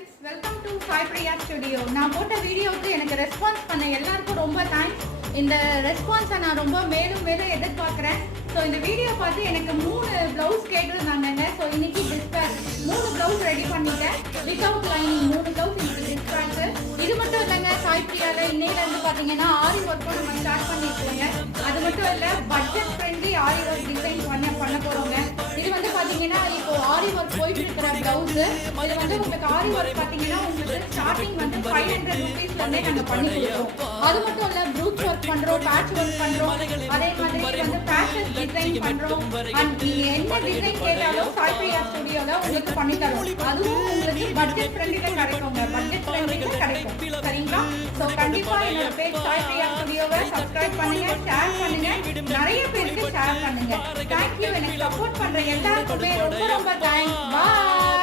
Friends, welcome to Sai Priya studio. நான் போட்ட வீடியோவுக்கு எனக்கு ரெஸ்பான்ஸ் பண்ண எல்லாருக்கும் ரொம்ப தேங்க்ஸ். இந்த ரெஸ்பான்ஸை நான் ரொம்ப மேலும் மேலும் எதிர்பார்க்குறேன். ஸோ இந்த வீடியோ பார்த்து எனக்கு 3 ப்ளவுஸ் கேட்டிருந்தாங்க. ஸோ இன்னைக்கு டிஸ்பேச் 3 ப்ளவுஸ் ரெடி பண்ணிட்டேன். வித்தவுட் லைனிங் 3 ப்ளவுஸ் இன்னைக்கு டிஸ்பேச்சு. இது மட்டும் இல்லைங்க, சாய் பிரியாவில் இன்னையிலேருந்து பார்த்தீங்கன்னா ஆரி ஒர்க்கும் நம்ம ஸ்டார்ட் பண்ணியிருக்கோங்க. அது மட்டும் இல்லை, பட்ஜெட் ஃப்ரெண்ட்லி ஆரி ஒர்க் டிசைன் பண்ண போகிறோங்க. இது வந்து பார்த்தீங்கன்னா இப்போ ஆரி ஒர்க் போயிட்டு இருக்கிற ப்ளவுஸு. இது வந்து உங்களுக்கு ஆரி ஒர்க் பார்த்தீங்கன்னா உங்களுக்கு ஸ்டார்டிங் வந்து 500 ருபீஸ்லேருந்தே நாங்கள் பண்ணி கொடுக்குறோம். அது மட்டும் இல்லை, ப்ரூச் ஒர்க் பண்ணுறோம், பேட்ச் ஒர்க் பண்ணுறோம், அதே மாதிரி வந்து பேஷன் டிசைன் பண்ணுறோம். அண்ட் நீங்கள் என்ன டிசைன் கேட்டாலும் சாய் பிரியா ஸ்டுடியோவில் உங்களுக்கு பண்ணி தரோம். அதுவும் உங்களுக்கு பட்ஜெட் ஃப்ரெண்ட்லியில் கிடைக்குங்க, பட்ஜெட் ஃப்ரெண்ட்லியில் கிடைக்கும். சரிங்களா? ஸோ கண்டிப்பாக என்னோட பேஜ் சாய் பிரியா ஸ்டுடியோவை சப்ஸ்கிரைப் பண்ணுங்க, ஷேர் பண்ணுங்க, நிறைய பேருக்கு ஷேர் பண்ணுங்க. தேங்க்யூ. எனக்கு சப்போர்ட் பண்ணுற எல்லாருக்குமே ரொம்ப ரொம்ப தேங்க்ஸ். பாய்.